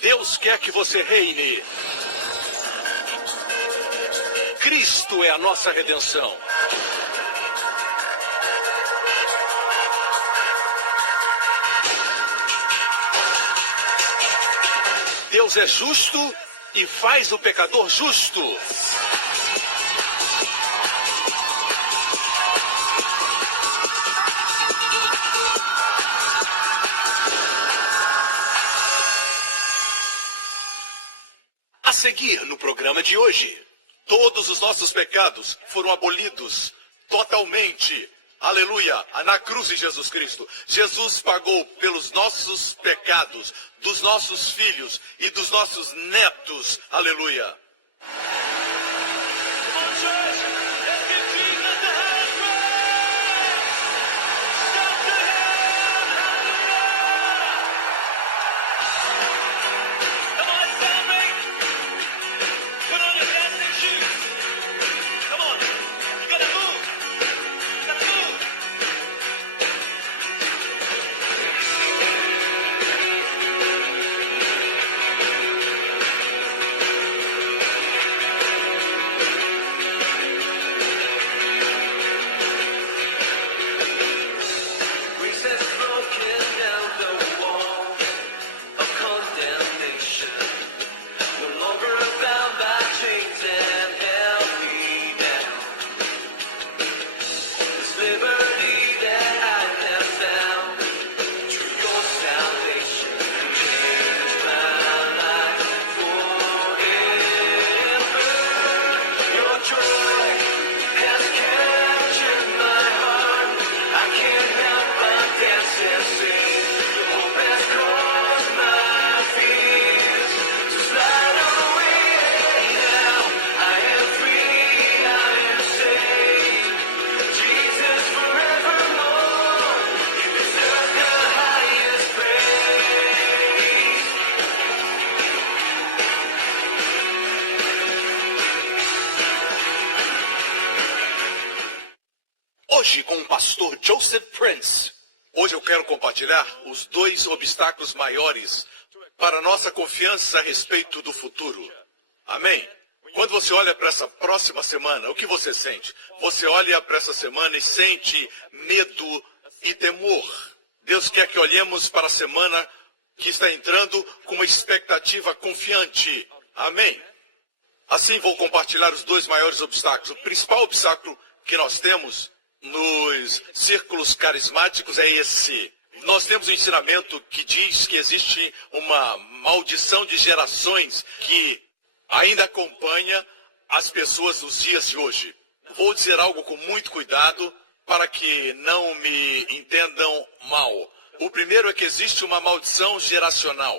Deus quer que você reine. Cristo é a nossa redenção. Deus é justo e faz o pecador justo. A seguir no programa de hoje, todos os nossos pecados foram abolidos totalmente. Aleluia! Na cruz de Jesus Cristo. Jesus pagou pelos nossos pecados, dos nossos filhos e dos nossos netos. Aleluia! Hoje com o pastor Joseph Prince. Hoje eu quero compartilhar os 2 obstáculos maiores para a nossa confiança a respeito do futuro. Amém? Quando você olha para essa próxima semana, o que você sente? Você olha para essa semana e sente medo e temor. Deus quer que olhemos para a semana que está entrando com uma expectativa confiante. Amém? Assim vou compartilhar os 2 maiores obstáculos. O principal obstáculo que nós temos nos círculos carismáticos é esse. Nós temos um ensinamento que diz que existe uma maldição de gerações que ainda acompanha as pessoas nos dias de hoje. Vou dizer algo com muito cuidado para que não me entendam mal. O primeiro é que existe uma maldição geracional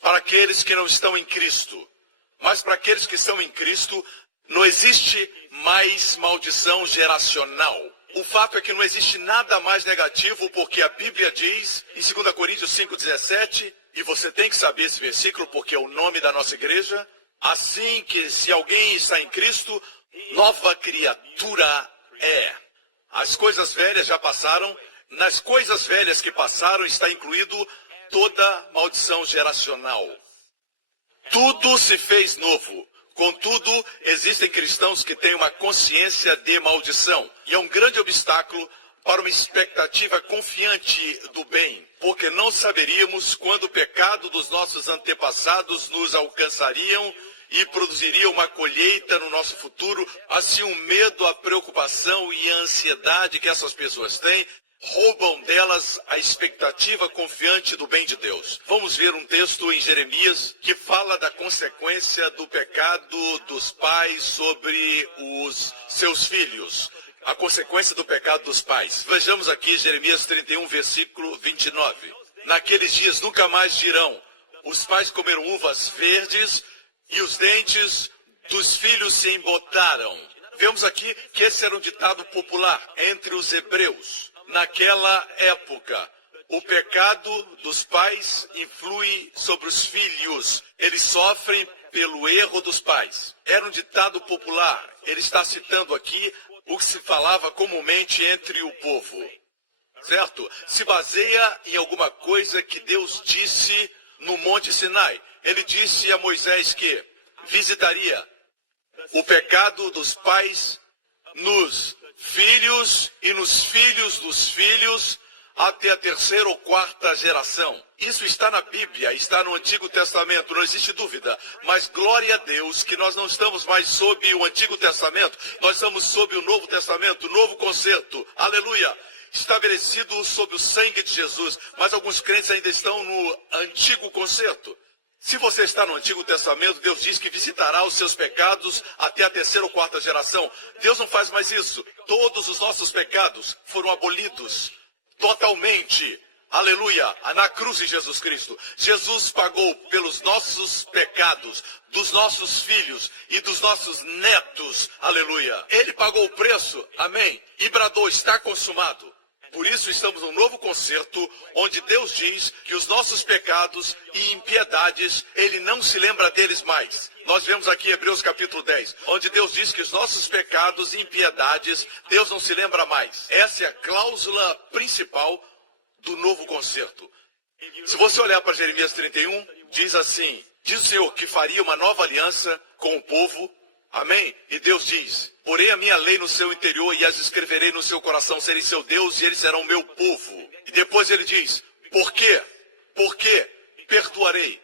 para aqueles que não estão em Cristo. Mas para aqueles que estão em Cristo, não existe mais maldição geracional. O fato é que não existe nada mais negativo, porque a Bíblia diz, em 2 Coríntios 5,17, e você tem que saber esse versículo, porque é o nome da nossa igreja, assim que se alguém está em Cristo, nova criatura é. As coisas velhas já passaram, nas coisas velhas que passaram está incluído toda maldição geracional. Tudo se fez novo. Contudo, existem cristãos que têm uma consciência de maldição. E é um grande obstáculo para uma expectativa confiante do bem. Porque não saberíamos quando o pecado dos nossos antepassados nos alcançariam e produziria uma colheita no nosso futuro. Assim, o medo, a preocupação e a ansiedade que essas pessoas têm roubam delas a expectativa confiante do bem de Deus. Vamos ver um texto em Jeremias que fala da consequência do pecado dos pais sobre os seus filhos. A consequência do pecado dos pais. Vejamos aqui Jeremias 31, versículo 29. Naqueles dias nunca mais dirão, os pais comeram uvas verdes e os dentes dos filhos se embotaram. Vemos aqui que esse era um ditado popular entre os hebreus. Naquela época, o pecado dos pais influi sobre os filhos. Eles sofrem pelo erro dos pais. Era um ditado popular. Ele está citando aqui o que se falava comumente entre o povo. Certo? Se baseia em alguma coisa que Deus disse no Monte Sinai. Ele disse a Moisés que visitaria o pecado dos pais nos filhos e nos filhos dos filhos até a terceira ou quarta geração. Isso está na Bíblia, está no Antigo Testamento, não existe dúvida. Mas glória a Deus que nós não estamos mais sob o Antigo Testamento, nós estamos sob o Novo Testamento, o Novo Concerto. Aleluia! Estabelecido sob o sangue de Jesus. Mas alguns crentes ainda estão no Antigo Concerto. Se você está no Antigo Testamento, Deus diz que visitará os seus pecados até a terceira ou quarta geração. Deus não faz mais isso. Todos os nossos pecados foram abolidos totalmente. Aleluia! Na cruz de Jesus Cristo. Jesus pagou pelos nossos pecados, dos nossos filhos e dos nossos netos. Aleluia! Ele pagou o preço. Amém? E bradou, está consumado. Por isso estamos num novo concerto, onde Deus diz que os nossos pecados e impiedades, Ele não se lembra deles mais. Nós vemos aqui em Hebreus capítulo 10, onde Deus diz que os nossos pecados e impiedades, Deus não se lembra mais. Essa é a cláusula principal do novo concerto. Se você olhar para Jeremias 31, diz assim, diz o Senhor que faria uma nova aliança com o povo. Amém? E Deus diz, porei a minha lei no seu interior e as escreverei no seu coração, serei seu Deus e eles serão meu povo. E depois ele diz, por quê? Porque perdoarei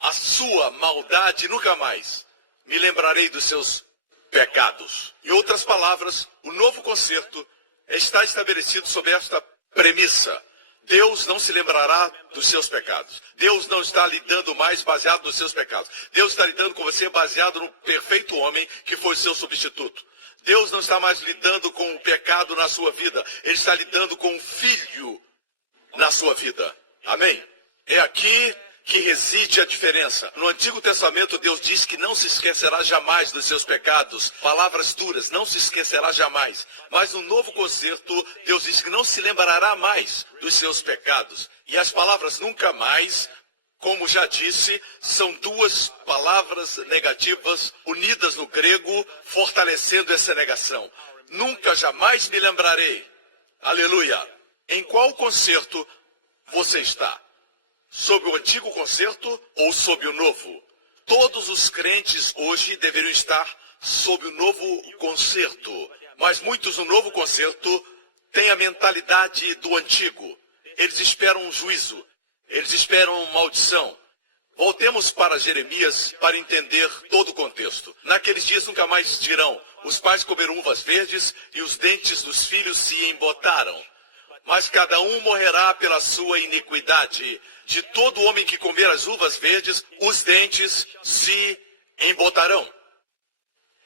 a sua maldade nunca mais. Me lembrarei dos seus pecados. Em outras palavras, o novo concerto está estabelecido sob esta premissa. Deus não se lembrará dos seus pecados. Deus não está lidando mais baseado nos seus pecados. Deus está lidando com você baseado no perfeito homem que foi seu substituto. Deus não está mais lidando com o pecado na sua vida. Ele está lidando com o Filho na sua vida. Amém? É aqui que reside a diferença. No Antigo Testamento, Deus diz que não se esquecerá jamais dos seus pecados. Palavras duras, não se esquecerá jamais. Mas no Novo Concerto, Deus diz que não se lembrará mais dos seus pecados. E as palavras nunca mais, como já disse, são duas palavras negativas unidas no grego, fortalecendo essa negação. Nunca, jamais me lembrarei. Aleluia. Em qual concerto você está? Sob o Antigo Concerto ou sob o Novo? Todos os crentes hoje deveriam estar sob o Novo Concerto. Mas muitos no Novo Concerto têm a mentalidade do Antigo. Eles esperam um juízo. Eles esperam maldição. Voltemos para Jeremias para entender todo o contexto. Naqueles dias nunca mais dirão, os pais comeram uvas verdes e os dentes dos filhos se embotaram. Mas cada um morrerá pela sua iniquidade. De todo homem que comer as uvas verdes, os dentes se embotarão.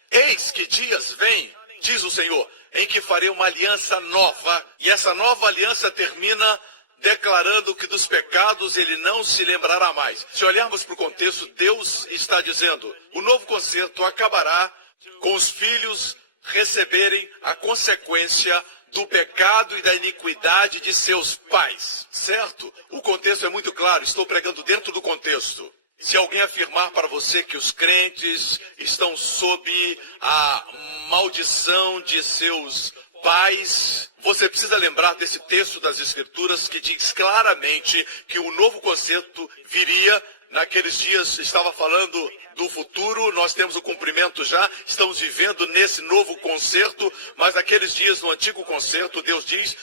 Eis que dias vêm, diz o Senhor, em que farei uma aliança nova. E essa nova aliança termina declarando que dos pecados ele não se lembrará mais. Se olharmos para o contexto, Deus está dizendo, o novo concerto acabará com os filhos receberem a consequência do pecado e da iniquidade de seus pais, certo? O contexto é muito claro, estou pregando dentro do contexto. Se alguém afirmar para você que os crentes estão sob a maldição de seus pais, você precisa lembrar desse texto das Escrituras que diz claramente que o novo concerto viria. Naqueles dias, estava falando do futuro, nós temos o cumprimento já, estamos vivendo nesse novo concerto, mas naqueles dias, no antigo concerto, Deus diz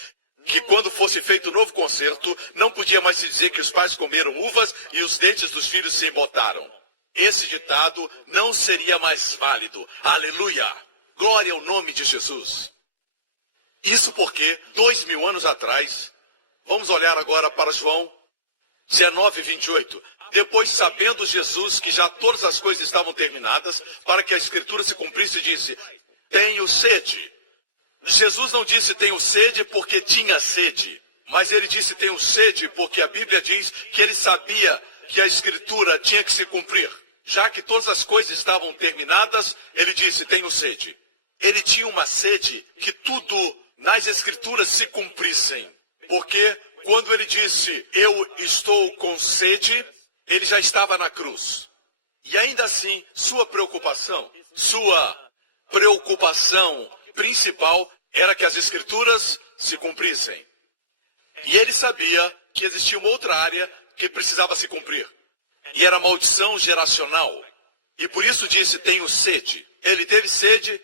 que quando fosse feito o novo concerto, não podia mais se dizer que os pais comeram uvas e os dentes dos filhos se embotaram. Esse ditado não seria mais válido. Aleluia! Glória ao nome de Jesus. Isso porque, 2000 anos atrás, vamos olhar agora para João 19, 28. Depois, sabendo Jesus que já todas as coisas estavam terminadas, para que a Escritura se cumprisse, disse, tenho sede. Jesus não disse tenho sede porque tinha sede, mas ele disse tenho sede porque a Bíblia diz que ele sabia que a Escritura tinha que se cumprir. Já que todas as coisas estavam terminadas, ele disse tenho sede. Ele tinha uma sede que tudo nas Escrituras se cumprissem. Porque quando ele disse eu estou com sede, ele já estava na cruz. E ainda assim, sua preocupação principal era que as Escrituras se cumprissem. E ele sabia que existia uma outra área que precisava se cumprir. E era maldição geracional. E por isso disse, tenho sede. Ele teve sede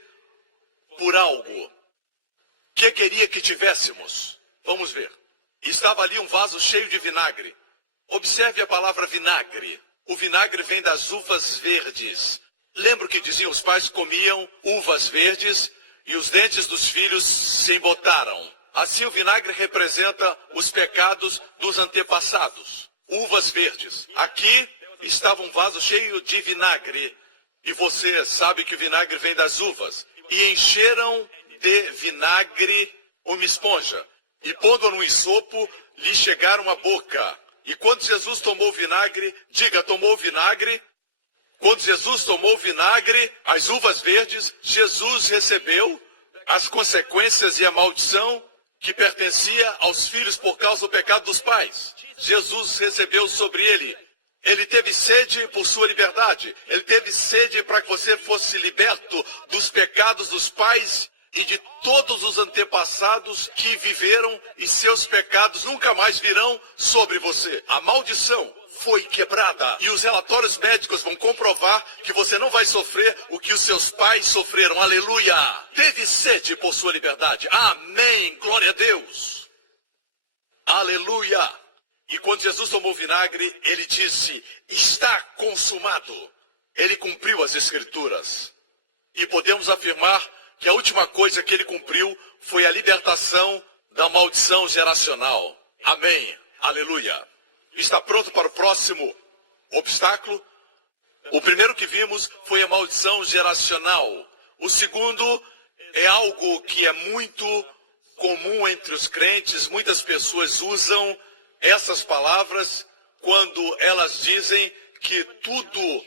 por algo que queria que tivéssemos. Vamos ver. Estava ali um vaso cheio de vinagre. Observe a palavra vinagre. O vinagre vem das uvas verdes. Lembra que diziam os pais comiam uvas verdes e os dentes dos filhos se embotaram. Assim o vinagre representa os pecados dos antepassados. Uvas verdes. Aqui estava um vaso cheio de vinagre. E você sabe que o vinagre vem das uvas. E encheram de vinagre uma esponja. E pondo no ensopo, lhe chegaram à boca. E quando Jesus tomou vinagre, diga, tomou vinagre. Quando Jesus tomou vinagre, as uvas verdes, Jesus recebeu as consequências e a maldição que pertencia aos filhos por causa do pecado dos pais. Jesus recebeu sobre ele. Ele teve sede por sua liberdade. Ele teve sede para que você fosse liberto dos pecados dos pais e de todos os antepassados que viveram, e seus pecados nunca mais virão sobre você. A maldição foi quebrada e os relatórios médicos vão comprovar que você não vai sofrer o que os seus pais sofreram. Aleluia! Teve sede por sua liberdade. Amém! Glória a Deus! Aleluia! E quando Jesus tomou vinagre, ele disse, está consumado. Ele cumpriu as Escrituras. E podemos afirmar que a última coisa que ele cumpriu foi a libertação da maldição geracional. Amém. Aleluia. Está pronto para o próximo obstáculo? O primeiro que vimos foi a maldição geracional. O segundo é algo que é muito comum entre os crentes. Muitas pessoas usam essas palavras quando elas dizem que tudo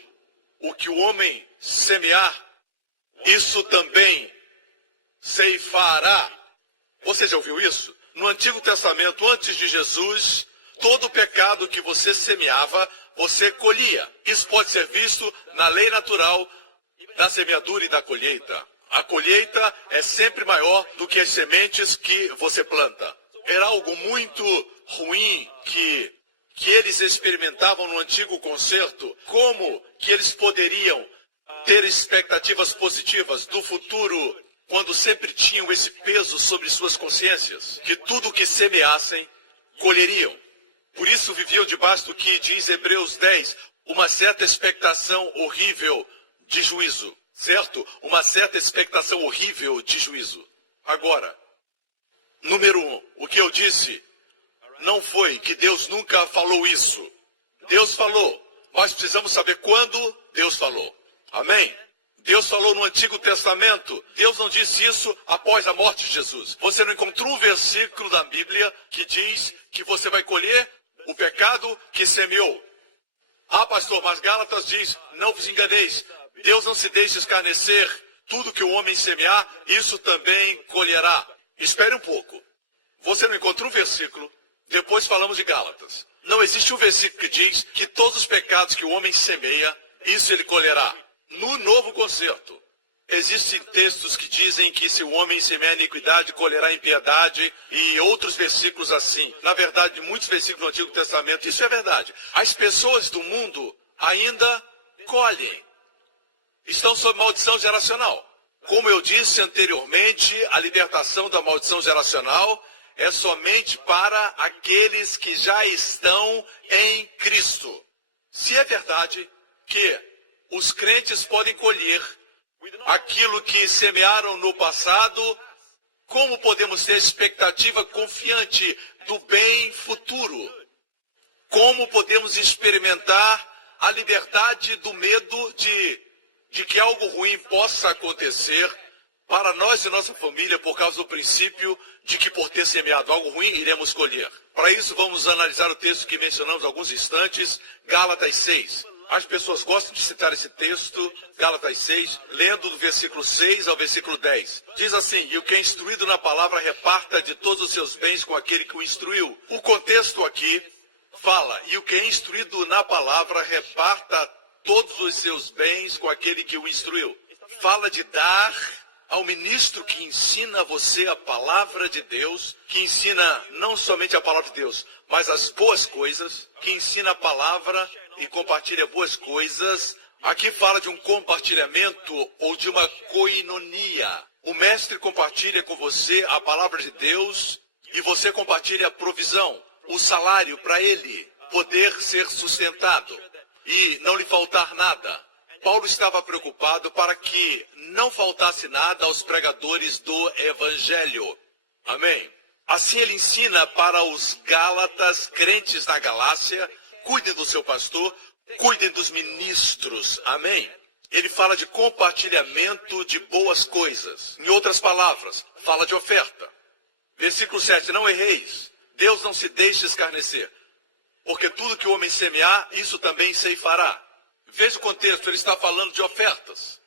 o que o homem semear, isso também ceifará. Você já ouviu isso? No Antigo Testamento, antes de Jesus, todo pecado que você semeava, você colhia. Isso pode ser visto na lei natural da semeadura e da colheita. A colheita é sempre maior do que as sementes que você planta. Era algo muito ruim que eles experimentavam no antigo concerto. Como que eles poderiam ter expectativas positivas do futuro quando sempre tinham esse peso sobre suas consciências? Que tudo que semeassem, colheriam. Por isso viviam debaixo do que diz Hebreus 10, uma certa expectação horrível de juízo. Certo? Uma certa expectação horrível de juízo. Agora, número 1, o que eu disse não foi que Deus nunca falou isso. Deus falou, mas precisamos saber quando Deus falou. Amém? Deus falou no Antigo Testamento. Deus não disse isso após a morte de Jesus. Você não encontrou um versículo da Bíblia que diz que você vai colher o pecado que semeou. Ah, pastor, mas Gálatas diz, não vos enganeis. Deus não se deixa escarnecer. Tudo que o homem semear, isso também colherá. Espere um pouco. Você não encontrou um versículo? Depois falamos de Gálatas. Não existe um versículo que diz que todos os pecados que o homem semeia, isso ele colherá. No Novo Concerto, existem textos que dizem que se o homem semear iniquidade, colherá impiedade, e outros versículos assim. Na verdade, muitos versículos do Antigo Testamento, isso é verdade. As pessoas do mundo ainda colhem. Estão sob maldição geracional. Como eu disse anteriormente, a libertação da maldição geracional é somente para aqueles que já estão em Cristo. Se é verdade que os crentes podem colher aquilo que semearam no passado, como podemos ter expectativa confiante do bem futuro? Como podemos experimentar a liberdade do medo de que algo ruim possa acontecer para nós e nossa família por causa do princípio de que por ter semeado algo ruim, iremos colher. Para isso, vamos analisar o texto que mencionamos há alguns instantes, Gálatas 6. As pessoas gostam de citar esse texto, Gálatas 6, lendo do versículo 6 ao versículo 10. Diz assim, e o que é instruído na palavra reparta de todos os seus bens com aquele que o instruiu. O contexto aqui fala, e o que é instruído na palavra reparta todos os seus bens com aquele que o instruiu. Fala de dar ao ministro que ensina a você a palavra de Deus, que ensina não somente a palavra de Deus, mas as boas coisas, que ensina a palavra e compartilha boas coisas. Aqui fala de um compartilhamento ou de uma koinonia. O mestre compartilha com você a palavra de Deus e você compartilha a provisão, o salário para ele poder ser sustentado e não lhe faltar nada. Paulo estava preocupado para que não faltasse nada aos pregadores do Evangelho. Amém. Assim ele ensina para os Gálatas, crentes na Galácia, cuidem do seu pastor, cuidem dos ministros. Amém. Ele fala de compartilhamento de boas coisas. Em outras palavras, fala de oferta. Versículo 7, não erreis, Deus não se deixe escarnecer, porque tudo que o homem semear, isso também ceifará. Veja o contexto, ele está falando de ofertas.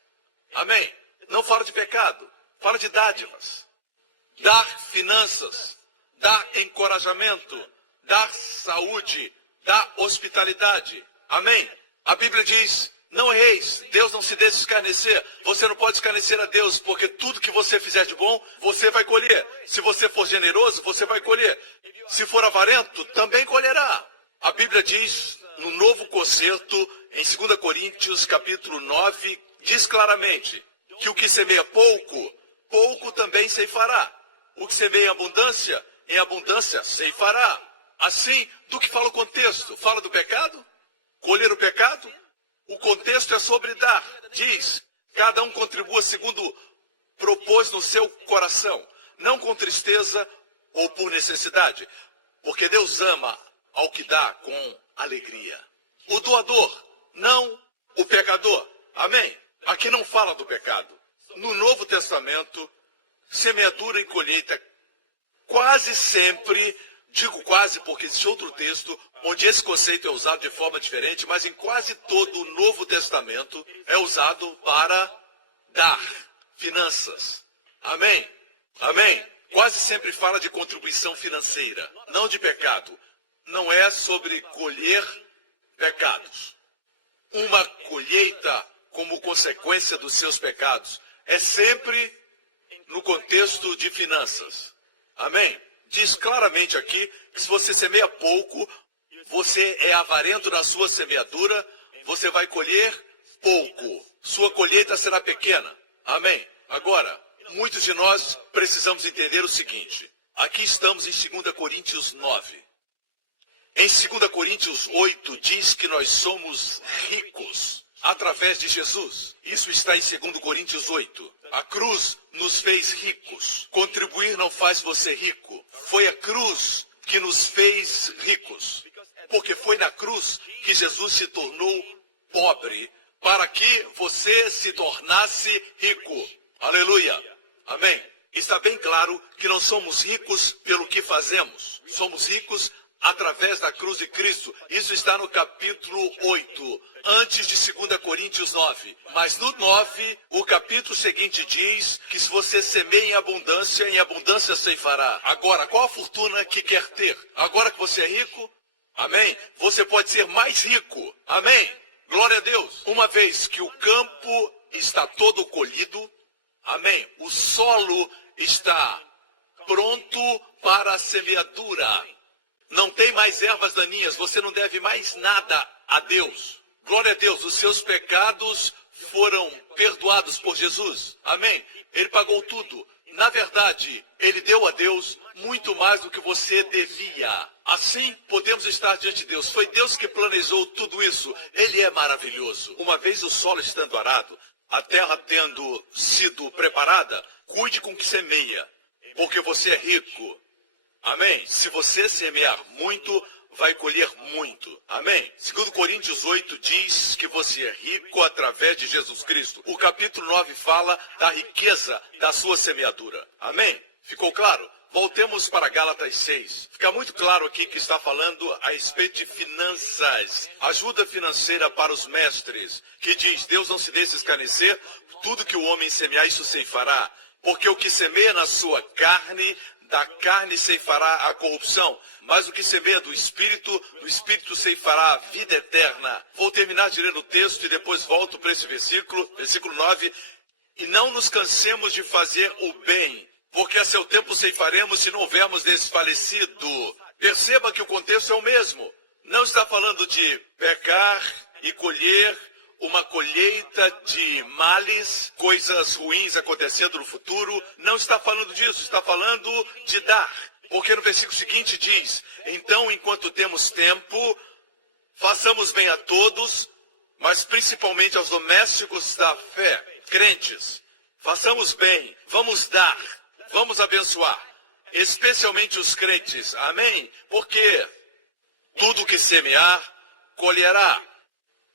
Amém? Não fala de pecado, fala de dádivas. Dar finanças, dar encorajamento, dar saúde, dar hospitalidade. Amém? A Bíblia diz, não erreis, Deus não se deixe escarnecer. Você não pode escarnecer a Deus, porque tudo que você fizer de bom, você vai colher. Se você for generoso, você vai colher. Se for avarento, também colherá. A Bíblia diz, no Novo Concerto, em 2 Coríntios, capítulo 9, diz claramente que o que semeia pouco, pouco também ceifará. O que semeia em abundância ceifará. Assim, do que fala o contexto? Fala do pecado? Colher o pecado? O contexto é sobre dar. Diz, cada um contribua segundo propôs no seu coração, não com tristeza ou por necessidade, porque Deus ama ao que dá com alegria. O doador, não o pecador. Amém? Aqui não fala do pecado. No Novo Testamento, semeadura e colheita quase sempre, digo quase porque existe outro texto onde esse conceito é usado de forma diferente, mas em quase todo o Novo Testamento é usado para dar finanças. Amém? Amém? Quase sempre fala de contribuição financeira, não de pecado. Não é sobre colher pecados. Uma colheita como consequência dos seus pecados é sempre no contexto de finanças. Amém? Diz claramente aqui que se você semeia pouco, você é avarento na sua semeadura, você vai colher pouco. Sua colheita será pequena. Amém? Agora, muitos de nós precisamos entender o seguinte. Aqui estamos em 2 Coríntios 9. Em 2 Coríntios 8 diz que nós somos ricos através de Jesus. Isso está em 2 Coríntios 8. A cruz nos fez ricos. Contribuir não faz você rico. Foi a cruz que nos fez ricos. Porque foi na cruz que Jesus se tornou pobre para que você se tornasse rico. Aleluia. Amém. Está bem claro que não somos ricos pelo que fazemos. Somos ricos através da cruz de Cristo. Isso está no capítulo 8, antes de 2 Coríntios 9. Mas no 9, o capítulo seguinte diz que se você semeia em abundância ceifará. Agora, qual a fortuna que quer ter? Agora que você é rico, amém? Você pode ser mais rico, amém? Glória a Deus. Uma vez que o campo está todo colhido, amém? O solo está pronto para a semeadura. Não tem mais ervas daninhas, você não deve mais nada a Deus. Glória a Deus, os seus pecados foram perdoados por Jesus. Amém? Ele pagou tudo. Na verdade, ele deu a Deus muito mais do que você devia. Assim, podemos estar diante de Deus. Foi Deus que planejou tudo isso. Ele é maravilhoso. Uma vez o solo estando arado, a terra tendo sido preparada, cuide com o que semeia, porque você é rico. Amém? Se você semear muito, vai colher muito. Amém? 2 Coríntios 8 diz que você é rico através de Jesus Cristo. O capítulo 9 fala da riqueza da sua semeadura. Amém? Ficou claro? Voltemos para Gálatas 6. Fica muito claro aqui que está falando a respeito de finanças. Ajuda financeira para os mestres. Que diz, Deus não se deixe escarnecer, tudo que o homem semear, isso ceifará. Porque o que semeia na sua carne, da carne ceifará a corrupção, mas o que semeia do Espírito ceifará a vida eterna. Vou terminar de ler o texto e depois volto para esse versículo 9. E não nos cansemos de fazer o bem, porque a seu tempo ceifaremos se não houvermos desfalecido. Perceba que o contexto é o mesmo. Não está falando de pecar e colher uma colheita de males, coisas ruins acontecendo no futuro. Não está falando disso, está falando de dar. Porque no versículo seguinte diz: então, enquanto temos tempo, façamos bem a todos, mas principalmente aos domésticos da fé, crentes. Façamos bem, vamos dar, vamos abençoar, especialmente os crentes, amém? Porque tudo que semear, colherá.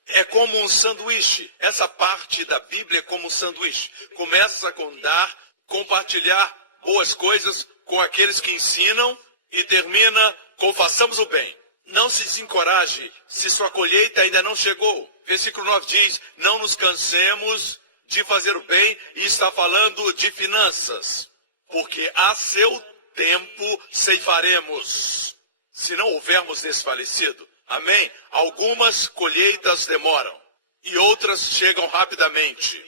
É como um sanduíche. Essa parte da Bíblia é como um sanduíche. Começa com dar, compartilhar boas coisas com aqueles que ensinam e termina com façamos o bem. Não se desencoraje se sua colheita ainda não chegou. Versículo 9 diz: não nos cansemos de fazer o bem, e está falando de finanças. Porque a seu tempo ceifaremos, se não houvermos desfalecido. Amém? Algumas colheitas demoram e outras chegam rapidamente.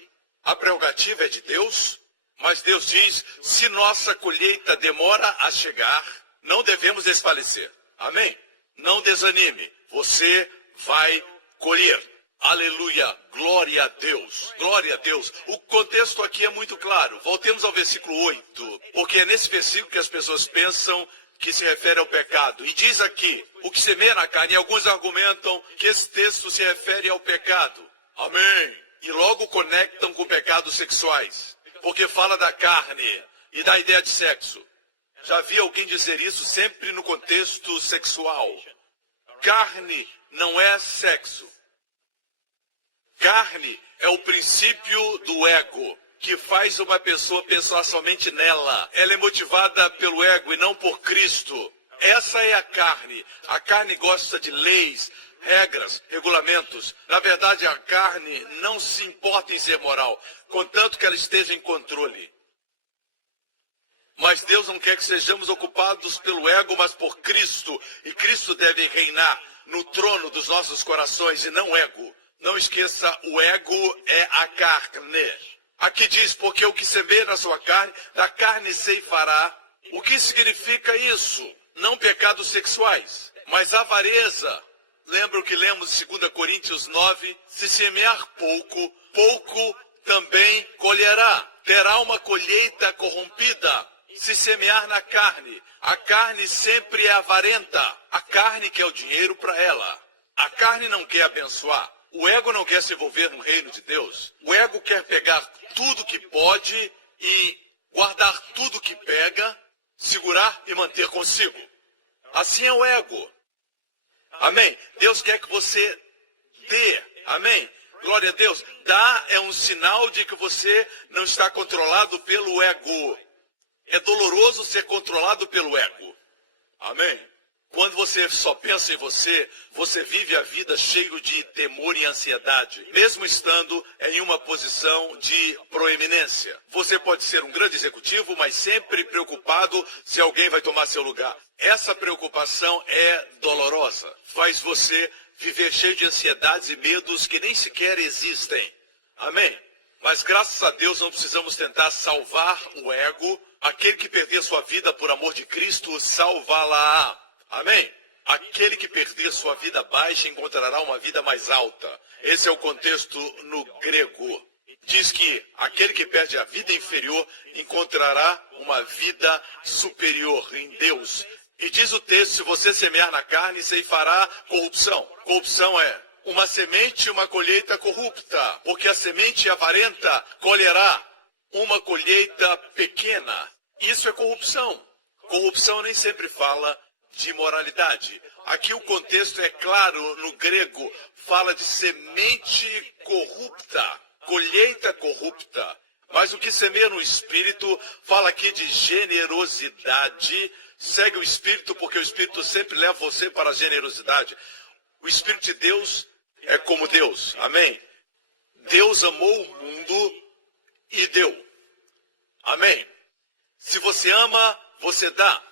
A prerrogativa é de Deus, mas Deus diz: se nossa colheita demora a chegar, não devemos desfalecer. Amém? Não desanime, você vai colher. Aleluia, glória a Deus, glória a Deus. O contexto aqui é muito claro. Voltemos ao versículo 8, porque é nesse versículo que as pessoas pensam que se refere ao pecado. E diz aqui: o que semeia na carne. E alguns argumentam que esse texto se refere ao pecado. Amém. E logo conectam com pecados sexuais, porque fala da carne e da ideia de sexo. Já vi alguém dizer isso sempre no contexto sexual. Carne não é sexo. Carne é o princípio do ego, que faz uma pessoa pensar somente nela. Ela é motivada pelo ego e não por Cristo. Essa é a carne. A carne gosta de leis, regras, regulamentos. Na verdade, a carne não se importa em ser moral, contanto que ela esteja em controle. Mas Deus não quer que sejamos ocupados pelo ego, mas por Cristo. E Cristo deve reinar no trono dos nossos corações e não o ego. Não esqueça, o ego é a carne. Aqui diz: porque o que semeia na sua carne, da carne ceifará. O que significa isso? Não pecados sexuais, mas avareza. Lembra o que lemos em 2 Coríntios 9? Se semear pouco, pouco também colherá. Terá uma colheita corrompida. Se semear na carne, a carne sempre é avarenta. A carne quer o dinheiro para ela. A carne não quer abençoar. O ego não quer se envolver no reino de Deus. O ego quer pegar tudo que pode e guardar tudo que pega, segurar e manter consigo. Assim é o ego. Amém? Deus quer que você dê. Amém? Glória a Deus. Dar é um sinal de que você não está controlado pelo ego. É doloroso ser controlado pelo ego. Amém? Quando você só pensa em você, você vive a vida cheio de temor e ansiedade, mesmo estando em uma posição de proeminência. Você pode ser um grande executivo, mas sempre preocupado se alguém vai tomar seu lugar. Essa preocupação é dolorosa. Faz você viver cheio de ansiedades e medos que nem sequer existem. Amém? Mas graças a Deus não precisamos tentar salvar o ego. Aquele que perder sua vida por amor de Cristo, salvá-la-á. Amém? Aquele que perder sua vida baixa encontrará uma vida mais alta. Esse é o contexto no grego. Diz que aquele que perde a vida inferior encontrará uma vida superior em Deus. E diz o texto: se você semear na carne, ceifará corrupção. Corrupção é uma semente e uma colheita corrupta. Porque a semente avarenta colherá uma colheita pequena. Isso é corrupção. Corrupção nem sempre fala de moralidade. Aqui o contexto é claro no grego, fala de semente corrupta, colheita corrupta. Mas o que semeia no Espírito fala aqui de generosidade. Segue o Espírito, porque o Espírito sempre leva você para a generosidade. O Espírito de Deus é como Deus. Amém? Deus amou o mundo e deu. Amém? Se você ama, você dá.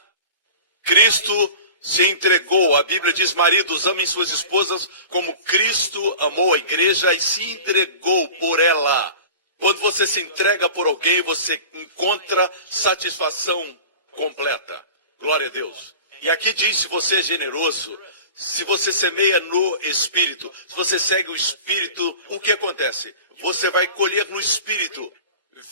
Cristo se entregou. A Bíblia diz: maridos, amem suas esposas como Cristo amou a igreja e se entregou por ela. Quando você se entrega por alguém, você encontra satisfação completa. Glória a Deus. E aqui diz, se você é generoso, se você semeia no Espírito, se você segue o Espírito, o que acontece? Você vai colher no Espírito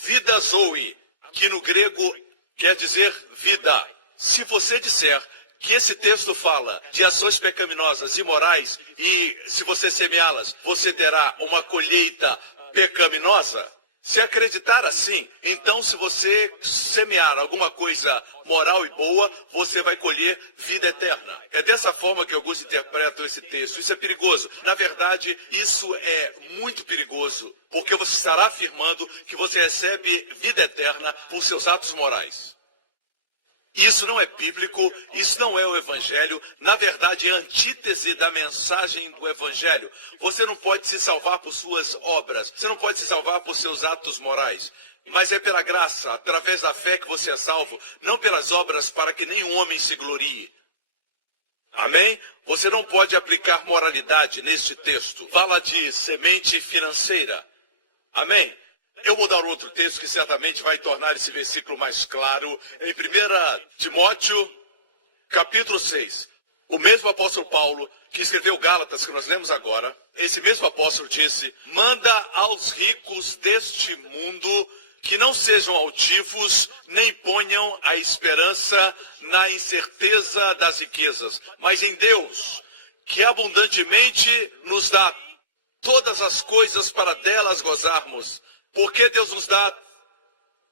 vida zoe, que no grego quer dizer vida. Se você disser que esse texto fala de ações pecaminosas, imorais, e se você semeá-las, você terá uma colheita pecaminosa, se acreditar assim, então se você semear alguma coisa moral e boa, você vai colher vida eterna. É dessa forma que alguns interpretam esse texto. Isso é perigoso. Na verdade, isso é muito perigoso, porque você estará afirmando que você recebe vida eterna por seus atos morais. Isso não é bíblico, isso não é o Evangelho. Na verdade, é a antítese da mensagem do Evangelho. Você não pode se salvar por suas obras, você não pode se salvar por seus atos morais. Mas é pela graça, através da fé que você é salvo, não pelas obras para que nenhum homem se glorie. Amém? Você não pode aplicar moralidade neste texto. Fala de semente financeira. Amém? Eu vou dar outro texto que certamente vai tornar esse versículo mais claro. Em 1 Timóteo, capítulo 6. O mesmo apóstolo Paulo, que escreveu Gálatas, que nós lemos agora, esse mesmo apóstolo disse: manda aos ricos deste mundo que não sejam altivos, nem ponham a esperança na incerteza das riquezas, mas em Deus, que abundantemente nos dá todas as coisas para delas gozarmos. Porque Deus nos dá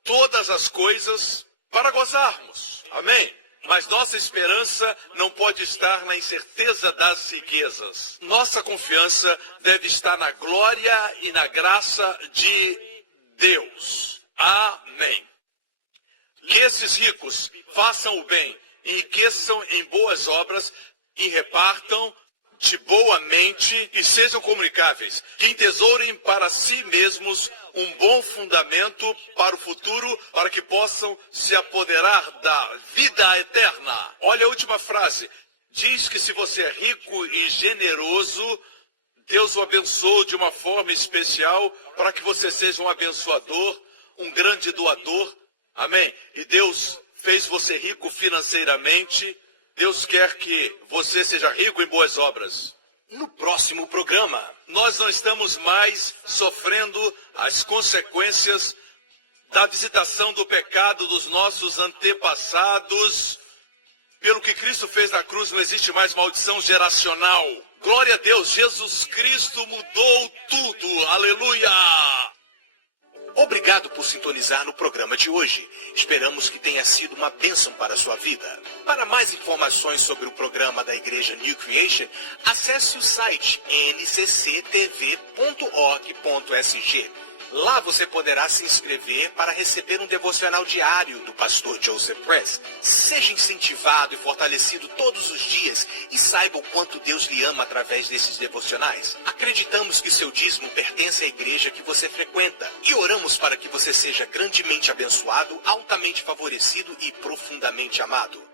todas as coisas para gozarmos. Amém? Mas nossa esperança não pode estar na incerteza das riquezas. Nossa confiança deve estar na glória e na graça de Deus. Amém. Que esses ricos façam o bem, enriqueçam em boas obras e repartam de boa mente e sejam comunicáveis, que entesourem para si mesmos um bom fundamento para o futuro, para que possam se apoderar da vida eterna. Olha a última frase. Diz que se você é rico e generoso, Deus o abençoou de uma forma especial para que você seja um abençoador, um grande doador. Amém? E Deus fez você rico financeiramente. Deus quer que você seja rico em boas obras. No próximo programa, nós não estamos mais sofrendo as consequências da visitação do pecado dos nossos antepassados. Pelo que Cristo fez na cruz, não existe mais maldição geracional. Glória a Deus, Jesus Cristo mudou tudo. Aleluia! Obrigado por sintonizar no programa de hoje. Esperamos que tenha sido uma bênção para a sua vida. Para mais informações sobre o programa da Igreja New Creation, acesse o site ncctv.org.sg. Lá você poderá se inscrever para receber um devocional diário do pastor Joseph Prince. Seja incentivado e fortalecido todos os dias e saiba o quanto Deus lhe ama através desses devocionais. Acreditamos que seu dízimo pertence à igreja que você frequenta e oramos para que você seja grandemente abençoado, altamente favorecido e profundamente amado.